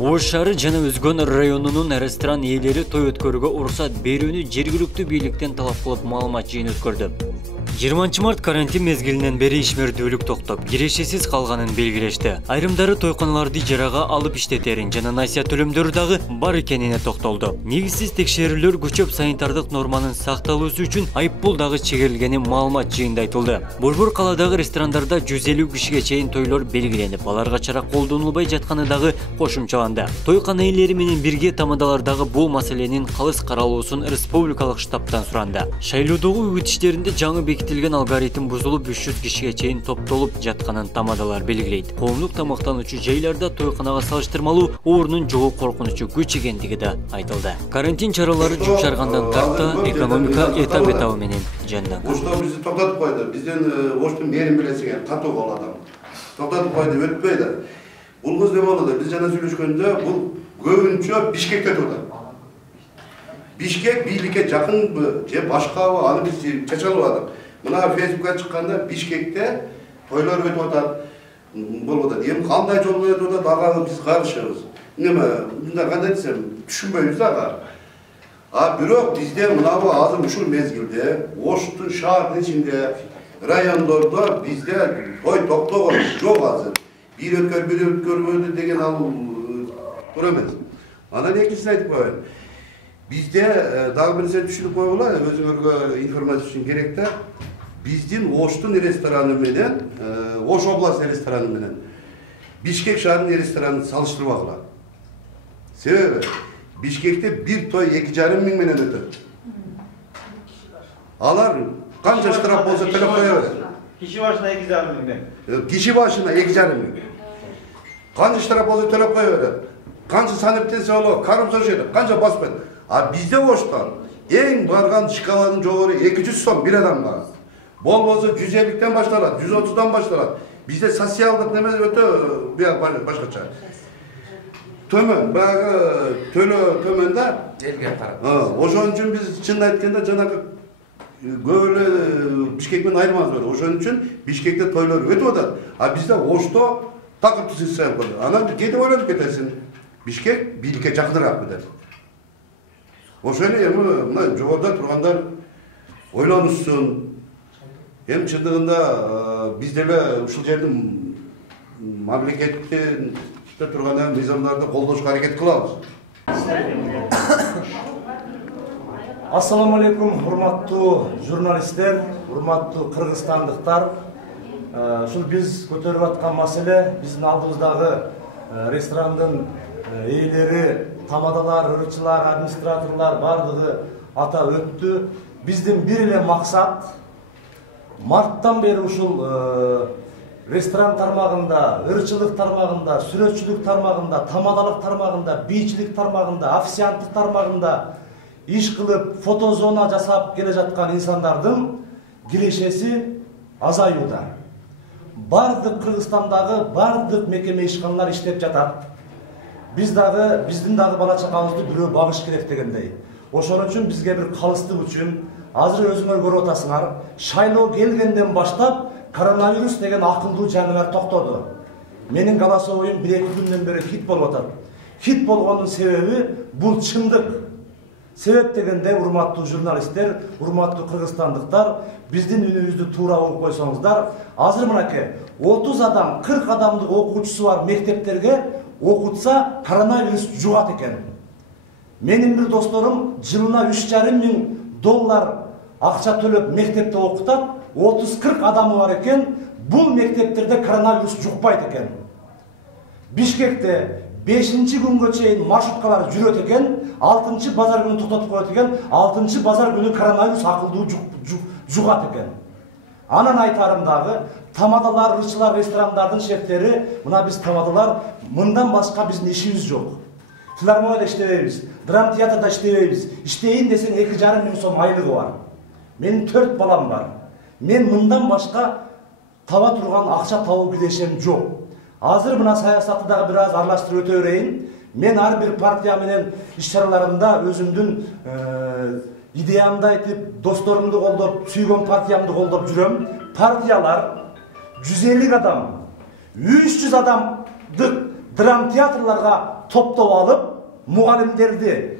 Ош шаары жана Өзгөн районунун ресторан ээлери той өткөрүүгө уруксат берүүнү жергиликтүү бийликтен талап кылып маалымат жыйын өткөрдү. 20 март карантин мезгилинен бери ишмердүүлүк токтоп, кирешесиз калганын белгилешти. Айрымдары тойконаларды ижарага алып иштетерин жана насыя төлөмдөрү дагы бар экенине токтолду. Негизсиз текшерүүлөр күчөп, санитардык норманын сакталуусу үчүн айыппул дагы чегерилгени маалымат жыйында айтылды. Борбор каладагы ресторандарда 150 кишиге чейин тойлор белгиленип, аларга чара колдонулбай жатканы дагы кошумчаланды. Тойкана ээлери менен бирге тамадалардагы бул маселенин калыс каралуусун республикалык штабтан суранды. Шайлоодогу үгүт иштеринде жаңы бекитилген алгоритм бузулуп 300 кишиге чейин топтолуп жатканын тамадалар белгилейт. Коомдук тамактануучу жайларда тойканага салыштырмалуу оорунун жогу коркунучу күч экендиги да айтылды. Карантин чаралары жумшаргандан тарта экономика этап-этабы менен жанданган. Ошто бизди токтотуп койду. Бизден оштун мээрин билесиң, катуу кол адам. Токтотуп койду, өтпөйдү. Бул кыз деп болду. Биз жана сүйлөшкөндө бул көбүнчө Бишкекте турат. Бишкек бийликке жакынбы же башкабы аны биз чачалбадык. Мына Фейсбукка чыкканда Бишкекте тойлор өтүп атат. Болуп атат. Эми кандай жол менен өтүп атат, ага биз карышыбыз. Неме, мында кандай десем, түшүнбөйбүз ага. Бирок бизде мынабы азыр ушул мезгилде Оштун шаардын ичинде райондордо бизде той токтогон жок азыр. Бир өткөрбөдү деген ал туура эмес. Анан экинчисин айтып коеюн. Бизде дагы бир нерсе түшүнүп койгула, өзүңөргө информация үчүн керек да. Биздин Оштун рестораны менен, Ош областы рестораны менен Бишкек шаарынын ресторанын салыштырбагыла. Себеби Бишкекте бир той 2,5 миң менен өтөт. Алар канча штраф болсо төлөп кое берет. Киши башына 2,5 миңден. Киши башына 2,5 миң. Канча штраф болсо төлөп кое берет. Канча санаптенсе болот, карым сошет, канча баспайт. Бизде Оштон эң барган шкаладын жогору 200 сом бир адамга. Болбосо 150ден башталат, 130дан башталат. Бизде социалдык неме өтө башкача. Төмөн, баягы төмөн да элге карап. Ошон үчүн биз чын айтканда жанагы көп эле Бишкек менен айырмасы бар. Ошон үчүн Бишкекте тойлор өтүп атат. Бизде Ошто такыр система болду. Анан кетип ойлонуп кетесиң. Бишкек бийликке жакыныраак деп. Ошону эми мына жогоруда тургандар ойлонушсун. Эми чындыгында биз деле ушул жердин мамлекеттин турган мыйзамдарды колдошко аракет кылабыз. Ассаламу алейкум, урматтуу журналисттер, урматтуу кыргызстандыктар. Ушул биз көтөрүп аткан маселе биздин алдыбыздагы ресторандын ээлери, тамадалар, ырчылар, администраторлор бардыгы ата өттү. Биздин бир эле максат марттан бери ушул ресторан тармагында, ырчылык тармагында, сүрөтчүлүк тармагында, тамадалык тармагында, бийчилик тармагында, официанттык тармагында иш кылып, фотозона жасап келе жаткан инсандардын кирешеси азаюуда. Бардык Кыргызстандагы бардык мекеме ишканалар иштеп жатат. Биздин дагы бала чакабызды бирөө багыш керек дегендей. Ошон үчүн бизге бир калыстык үчүн азыр өзүңөр көрүп атасыңар, шайлоо келгенден баштап коронавирус деген акылдуу жаңылар токтоду. Менин голосовойум 1-2 күндөн бери хит болуп атат. Хит болгондун себеби бул чындык. Себеп дегенде урматтуу журналисттер, урматтуу кыргызстандыктар, биздин үнүбүздү туура угуп койсоңуздар, азыр мынакей 30 адам, 40 адамдык окуучусу бар мектептерге окутса коронавирус жугат экен. Менин бир досторум жылына 3,5 миң доллар акча төлөп мектепте окутат, 30-40 адамы бар экен, бул мектептерде коронавирус жукпайт экен. Бишкекте 5-күнгө чейин маршруткалар жүрөт экен, 6 базар күнү токтотуп коет экен, 6 базар күнү коронавирус акылдуу жугат экен. Анан айтарым дагы, тамадалар, ырчылар, ресторандардын шефтери, мына биз тамадалар, мындан башка биздин ишибиз жок. Филармонияда иштебейбиз, драм театрда иштебейбиз. Иштейин десең 2,5 миң сом айлыгы бар. Менин 4 балам бар. Мен мындан башка таба турган акча табуу кирешем жок. Азыр мына саясатты дагы бир аз аралаштырып өтө берейин. Мен ар бир партия менен иш-чараларымда өзүмдүн идеямды айтып, досторумду колдоп, сүйгөн партиямды колдоп жүрөм. Партиялар 150 адам, 300 адам драм театрларга топтоп алып, мугалимдерди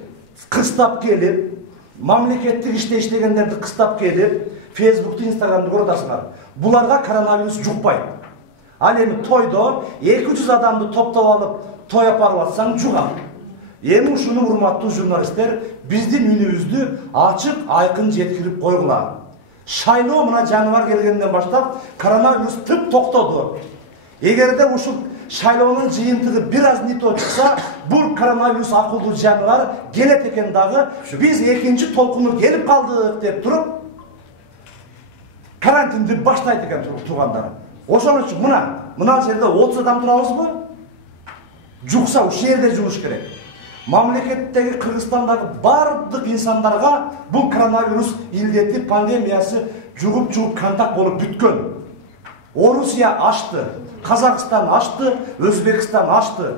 кыстап келип, мамлекеттик иште иштегендерди кыстап келип, Фейсбукту, Инстаграмды көрүп атасыңар. Буларга коронавирус жукпайт. Ал эми тойдо 200 адамды топтоп алып, той апарып атсаң жугат. Эми ушуну урматтуу журналисттер биздин үнүбүздү ачык, айкын жеткирип койгула. Шайлоо мына жаныбар келгенден баштап коронавирус тып токтоду. Эгерде ушул шайлоонун жыйынтыгы бир аз не то чыкса, бул коронавирус акылдуу жаныбар келет экен дагы, биз экинчи толкуну келип калдык деп туруп карантинди баштайт экен туугандар. Ошон үчүн мына жерде 30 адам турабызбы? Жукса ушул жерде жугуш керек. Мамлекеттеги Кыргызстандагы бардык инсандарга бул коронавирус илдети, пандемиясы жугуп контакт болуп бүткөн. Орусия ашты, Казакстан ашты, Өзбекстан ашты,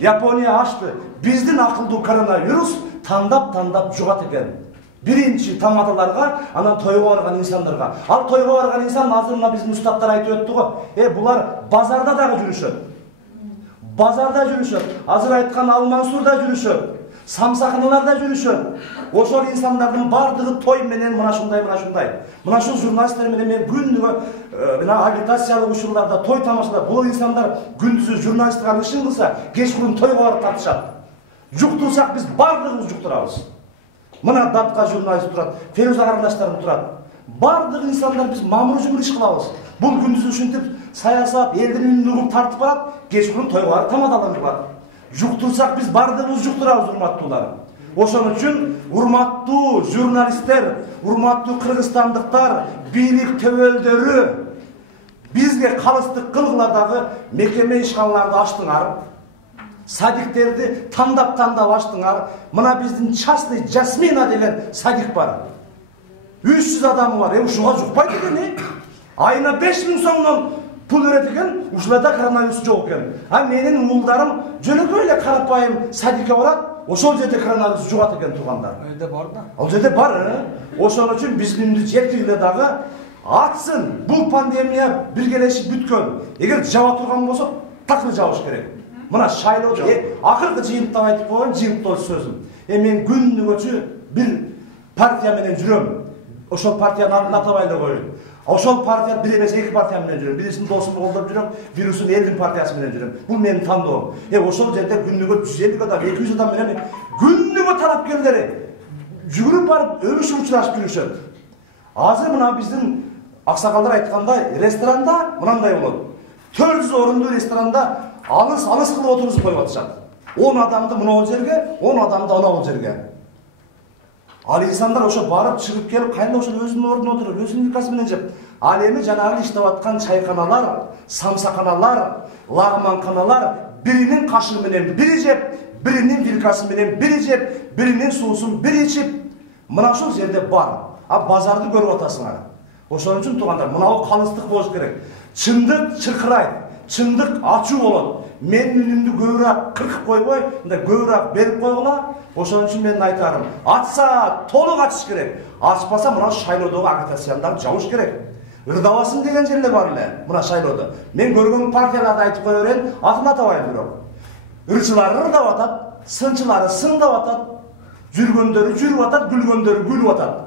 Япония ашты. Биздин акылдуу коронавирус тандап жугат экен. Биринчи тамадаларга, анан тойго барган инсандарга. Ал тойго барган инсан азыр мына биздин устаттар айтып өттү го. Булар базарда дагы жүрүшөт. Базарда жүрүшөт. Азыр айткан Алмансурда жүрүшөт. Самсаканаларда жүрүшөт. Ошол инсандардын бардыгы той менен мына шундай. Мына ушул журналисттер менен мен күндүгө мына агитациялык учурларда той тамашада бул инсандар күндүзү журналисттик ишин кылса, кечкурун тойго барып тартышат. Жуктурсак биз бардыгыбыз жуктурабыз. Мына датка журналист турат, Феруза карындаштарым турат. Бардык инсандар биз мамыржу иш кылабыз. Бул күндүзү ушинтип саясат, элдин үнүн угуп тартып барат, кечкурун тойго барып тамадаланып барат. Жуктурсак биз бардыгыбыз жуктурабыз, урматтуулар. Ошон үчүн урматтуу журналисттер, урматтуу кыргызстандыктар, бийлик төбөлдөрү бизге калыстык кылгыла дагы мекеме ишканаларды ачтыңар. Садиктерди тандап ачтыңар. Мына биздин частный Жасмина деген садик бар. 300 адамы бар. Ушуга жукпайт экен. Айына 5000 сомдон пул берет экен. Ушуларда коронавирус жок экен. А менин уулдарым жөнөкөй эле карапайым садикке барат. Ошол жерде коронавирус жугат экен туугандар. Ал жерде бар да? Ал жерде бар. Ошон үчүн биздин үндү жеткириле дагы атсын. Бул пандемия биргелешип бүткөн. Эгер жаба турган болсо, такыр жабыш керек. Мына шайлоодо акыркы жыйынтыкта айтып койгон жыйынтыктоо сөзүм. Мен күндүгөчү бир партия менен жүрөм. Ошол партиянын атын атабай эле коеюн. Ошол партия бир эмес эки партия менен жүрөм. Бирисин досумду колдоп жүрөм, бирисин элдин партиясы менен жүрөм. Бул менин тандоом. Ошол жерде күндүгө 150 адам, 200 адам менен күндүгө талапкерлери жүгүрүп барып өбүшүп учурашып жүрүшөт. Азыр мына биздин аксакалдар айткандай ресторанда мындай болот. 400 орунду ресторанда алыс кылып отургузуп коюп атышат. 10 адамды мына жерге, 10 адамды ана жерге. Ал инсандар ошо барып чыгып келип, кайда ошо өзүнүн ордуна отуруп, өзүнүн вилкасы менен жеп. Ал эми жанагы иштеп аткан чайканалар, самсаканалар, лагманканалар биринин кашы менен бири жеп, биринин вилкасы менен бири жеп, биринин суусун бири ичип, мына ушул жерде бар. А базарды көрүп атасыңар. Ошон үчүн туугандар, мынау калыстык болуш керек. Чындык чыркырайт, чындык ачуу болот. Мен үнүмдү көбүрөөк кыркып койбой, мындай көбүрөөк берип койгула. Ошон үчүн мен айтарым, атса толук ачыш керек. Ачпаса мына шайлоодогу агитациянды жабыш керек. Ырдабасын деген жерлер бар эле мына шайлоодо. Мен көргөн партияларды айтып кое берейин, атын атабайм бирок. Ырчылары ырдап атат, сынчылары сындап атат, жүргөндөрү жүрүп атат, күлгөндөрү күлүп атат.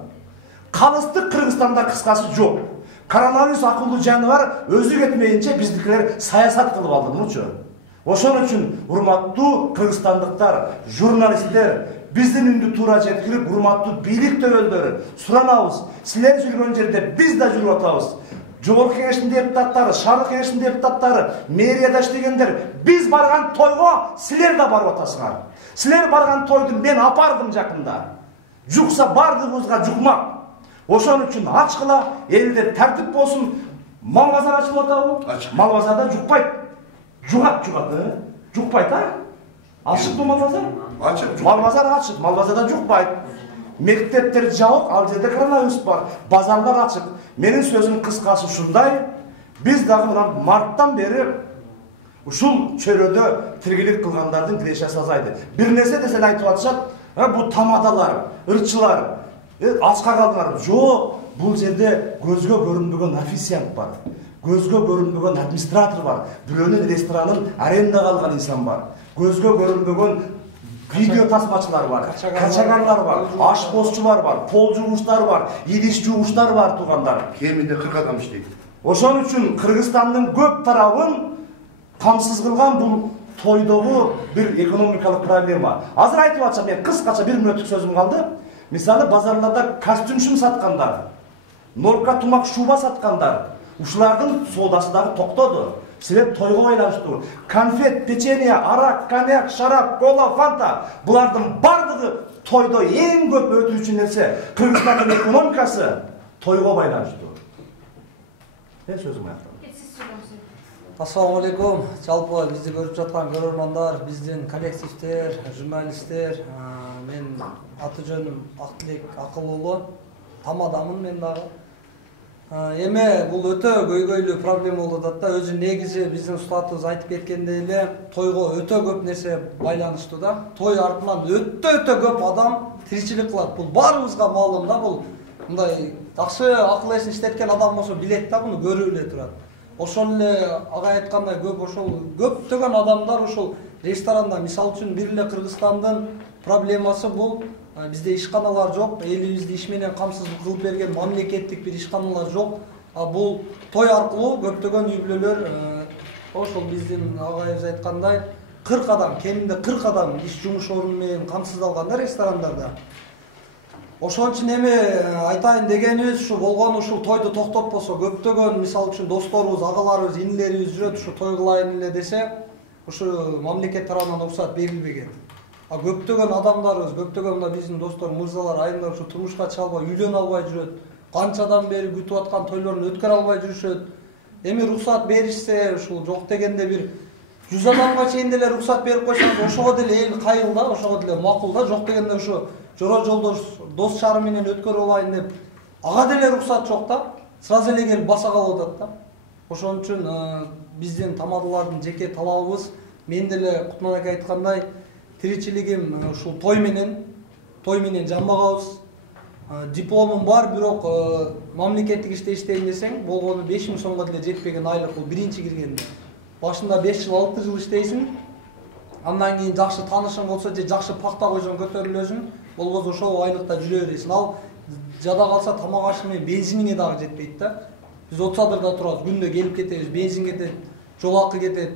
Калыстык Кыргызстанда кыскасы жок. Коронавирус акылдуу жаныбар өзү кетмейинче биздикилер саясат кылып алды мынчу. Ошон үчүн урматтуу кыргызстандыктар, журналисттер, биздин үндү туура жеткирип, урматтуу бийлик төбөлдөрү суранабыз. Силер жүргөн жерде биз да жүрүп атабыз. Жогорку кеңештин депутаттары, шаардык кеңештин депутаттары, мэрияда иштегендер, биз барган тойго силер да барып атасыңар. Силер барган тойду мен апардым жакында. Жукса бардыгыбызга жукмак. Ошон үчүн ачкыла, элде тартип болсун. Мал базар ачылып атабы? Мал базарда жукпайт. Жугат, жукпайт, а? Ачыкпы мал базар? Ачык. Мал базар ачык, мал базарда жукпайт. Мектептер жабык, ал жерде коронавирус бар. Базарлар ачык. Менин сөзүм кыскасы ушундай. Биз дагы мына марттан бери ушул чөйрөдө тиргилик кылгандардын кирешеси азайды. Бир нерсе десе айтып атышат, бу тамадалар, ырчылар, ачка калдыңар. Жок, бул жерде көзгө көрүнбөгөн официант бар. көзгө көрүнбөгөн администратор бар, бирөөнүн ресторанын арендага алган инсан бар, көзгө көрүнбөгөн видео тасмачылар бар, качагарлар бар, ашпозчулар бар, пол жуугучтар бар, идиш жуугучтар бар туугандар. Кеминде 40 адам иштейт. Ошон үчүн Кыргызстандын көп тарабын камсыз кылган бул тойдогу бир экономикалык проблема. Азыр айтып атчам, мен кыскача 1 мүнөттүк сөзүм калды. Мисалы базарларда костюм саткандар, норка тумак шуба саткандар, ушулардын соодасы дагы токтоду. Себеп тойго байланыштуу. Конфет, печенье, арак, коньяк, шарап, кола, фанта булардын бардыгы тойдо эң көп өтүүчү нерсе. Кыргызстандын экономикасы тойго байланыштуу. Мен сөзүм аяктадым. Ассаламу алейкум. Жалпы бизди көрүп жаткан көрөрмандар, биздин коллективдер, журналисттер, мен аты жөнүм Актилек Акылуулу, там адаммын мен дагы. Эме бул өтө көйгөйлүү проблема болуп атат да. Өзү негизи биздин устатыбыз айтып кеткендей эле тойго өтө көп нерсе байланыштуу да. Той артынан өтө көп адам тиричилик кылат. Бул баарыбызга маалым да. Бул мындай жакшы акыл эсин иштеткен адам болсо билет да, муну көрүп эле турат. Ошол эле ага айткандай көптөгөн адамдар ушул ресторанда, мисалы үчүн бир эле Кыргызстандын проблемасы бул бизде ишканалар жок, элибизди иш менен камсыз кылып берген мамлекеттик бир ишканалар жок. Бул той аркылуу көптөгөн үй бүлөлөр ошол биздин агайыбыз айткандай 40 адам, кеминде 40 адам иш жумуш орну менен камсыздалган да ресторандарда. Ошон үчүн эми айтайын дегенибиз ушу болгон ушул тойду токтотпосо көптөгөн мисалы үчүн досторубуз, агаларыбыз, инилерибиз жүрөт ушу той кылайын эле десе, ушу мамлекет тарабынан уруксат берилбеген. Көптөгөн адамдарыбыз, көптөгөн мына биздин достор, мырзалар айымдар ушу турмушка чыга албай, үйлөнө албай жүрөт. Канчадан бери күтүп аткан тойлорун өткөрө албай жүрүшөт. Эми уруксат беришсе, ушул жок дегенде бир 100 адамга чейин деле уруксат берип койсоңуз, ошого деле эл кайыл да, ошого деле макул да. Жок дегенде ушу жора жолдош, дос чары менен өткөрүп алайын деп, ага деле уруксат жок да. Сразу эле келип баса калып атат да. Ошон үчүн биздин тамадылардын жеке талабыбыз, мен деле Кутман ака айткандай, тиричилигим ушул той менен жамбагабыз. Дипломум бар, бирок мамлекеттик иште иштейин десең, болгону 5000 сомго деле жетпеген айлык, бул биринчи киргенде. Башында 5 жыл, 6 жыл иштейсиң, андан кийин жакшы таанышың болсо же жакшы пакта койсоң көтөрүлөсүң, болбосо ошол айлыкта жүрө бересиң. Ал жада калса тамак ашы менен бензиниңе дагы жетпейт да. Биз 30 адырда турабыз, күндө келип кетебиз, бензин кетет, жол акы кетет.